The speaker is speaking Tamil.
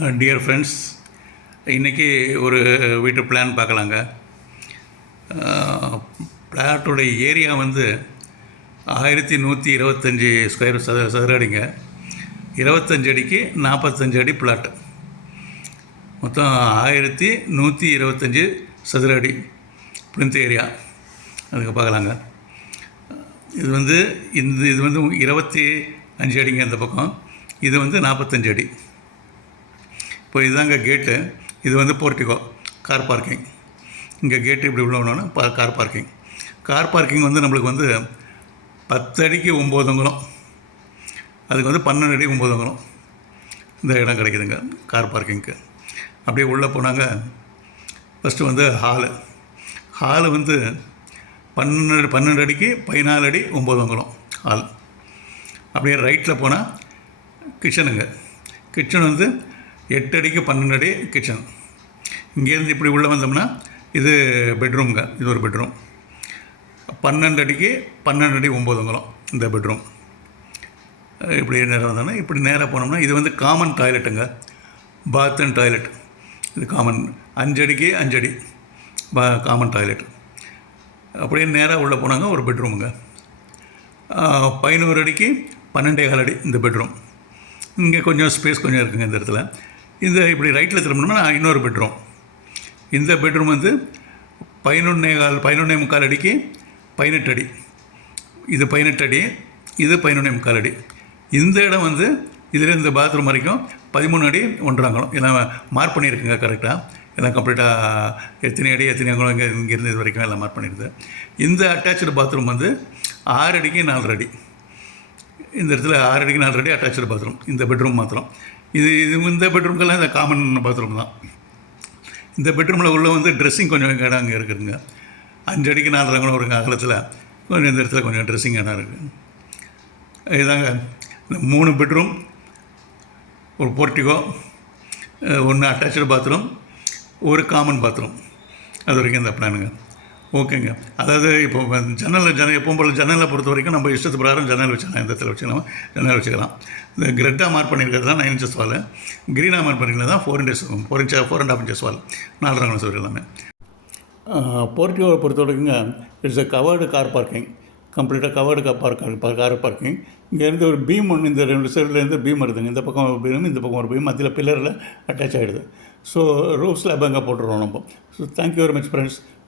டியர் ஃப்ரெண்ட்ஸ் இன்றைக்கி ஒரு வீட்டு பிளான் பார்க்கலாங்க. Uh, பிளாட்டோட ஏரியா வந்து ஆயிரத்தி நூற்றி இருபத்தஞ்சி ஸ்கொயர் சத சதுர அடிங்க. இருபத்தஞ்சு அடிக்கு நாற்பத்தஞ்சு அடி பிளாட் மொத்தம் ஆயிரத்தி நூற்றி இருபத்தஞ்சி சதுர அடி பிளிந்த் ஏரியா அதுக்கு பார்க்கலாங்க. இது வந்து இந்த இது வந்து இருபத்தி அஞ்சு அடிங்க இந்த பக்கம். இது வந்து நாற்பத்தஞ்சு அடி. இப்போ இதுதாங்க கேட்டு இது வந்து போர்ட்டிகோ கார் பார்க்கிங் இங்கே கேட்டு இப்படி உள்ள ஒன்று பா கார் பார்க்கிங் கார் பார்க்கிங் வந்து நம்மளுக்கு வந்து பத்து அடிக்கு ஒம்பது அதுக்கு வந்து பன்னெண்டு அடி ஒம்பது இந்த இடம் கிடைக்குதுங்க கார் பார்க்கிங்க்கு அப்படியே உள்ளே போனாங்க ஃபஸ்ட்டு வந்து ஹாலு ஹாலு வந்து பன்னெண்டு பன்னெண்டு அடிக்கு பதினாலு அடி ஒம்பது அங்குலம் ஹால் அப்படியே ரைட்டில் போனால் கிச்சனுங்க கிச்சன் வந்து எட்டு அடிக்கு பன்னெண்டு அடி கிச்சன் இங்கேருந்து இப்படி உள்ளே வந்தோம்னா இது பெட்ரூம்ங்க இது ஒரு பெட்ரூம் பன்னெண்டு அடிக்கு பன்னெண்டு அடி ஒம்பதுங்களும் இந்த பெட்ரூம் இப்படி நேரம் வந்தோம்னா இப்படி நேராக போனோம்னா இது வந்து காமன் டாய்லெட்டுங்க பாத் அண்ட் டாய்லெட் இது காமன் அஞ்சடிக்கு அஞ்சடி பா காமன் டாய்லெட் அப்படியே நேராக உள்ளே போனாங்க ஒரு பெட்ரூமுங்க பதினோரு அடிக்கு பன்னெண்டே கால் அடி இந்த பெட்ரூம் இங்கே கொஞ்சம் ஸ்பேஸ் கொஞ்சம் இருக்குங்க இந்த இடத்துல. இந்த இப்படி ரைட்டில் திரும்பினோம்னா இன்னொரு பெட்ரூம் இந்த பெட்ரூம் வந்து பதினொன்னே கால் பதினொன்னே முக்கால் அடிக்கு பதினெட்டு அடி. இது பதினெட்டு அடி இது பதினொன்னே முக்கால் அடி. இந்த இடம் வந்து இதில் இந்த பாத்ரூம் வரைக்கும் பதிமூணு அடி ஒன்றாங்கணும். எல்லாம் மார்க் பண்ணியிருக்குங்க கரெக்டாக எல்லாம் கம்ப்ளீட்டாக எத்தனை அடி எத்தனை அங்குலம் இங்கே இங்கேருந்து இது வரைக்கும் எல்லாம் மார்க் பண்ணிடுது இந்த அட்டாச்சு பாத்ரூம் வந்து ஆறு அடிக்கு நாலரை அடி. இந்த இடத்துல ஆறு அடிக்கு நாலு அடி அட்டாச்சு பாத்ரூம் இந்த பெட்ரூம் மாத்திரம். இது இது இந்த பெட்ரூம்க்கெல்லாம் இந்த காமன் பாத்ரூம் தான். இந்த பெட்ரூமில் உள்ள வந்து ட்ரெஸ்ஸிங் கொஞ்சம் இடம் அங்கே இருக்குதுங்க. அஞ்சு அடிக்கு நாலரை கூட வருங்க அகலத்தில். கொஞ்சம் இந்த இடத்துல கொஞ்சம் ட்ரெஸ்ஸிங் இடம் இருக்குது இதாங்க இந்த மூணு பெட்ரூம் ஒரு போர்ட்டிகோ ஒன்று அட்டாச்சு பாத்ரூம் ஒரு காமன் பாத்ரூம் அது வரைக்கும் இந்த பிளானுங்க ஓகேங்க. அதாவது இப்போ ஜன்னலில் ஜன எப்பவும் போல் ஜன்னலை பொறுத்த வரைக்கும் நம்ம இஷ்டத்து பிரகாரம் ஜன்னல் வச்சுக்கலாம். இந்த இடத்துல வச்சுக்கலாம் ஜன்னல் வச்சுக்கலாம். இந்த கிரெட்டாக மார்க் பண்ணியிருக்கிறது தான் நைன் இன்ச்சஸ் வால் க்ரீனாக மார்க் பண்ணியிருக்கிறது தான் four inches four inch four and half inches wall நாலரை கணக்கு சுவர் எல்லாமே. போர்ட்டியோவை பொறுத்த வரைக்குங்க it's a covered car parking கம்ப்ளீட்டாக covered car park car parking இங்கேருந்து ஒரு பீம் ஒன்று இந்த ரெண்டு சைட்லேருந்து பீம் வருதுங்க. இந்த பக்கம் ஒரு பீம் இந்த பக்கம் ஒரு பீம் மத்தியில் பில்லரில் அட்டாச் ஆகிடுது ஸோ ரூஃப் ஸ்லாப் அங்கே போட்டுருவோம் நம்ம. So thank you very much friends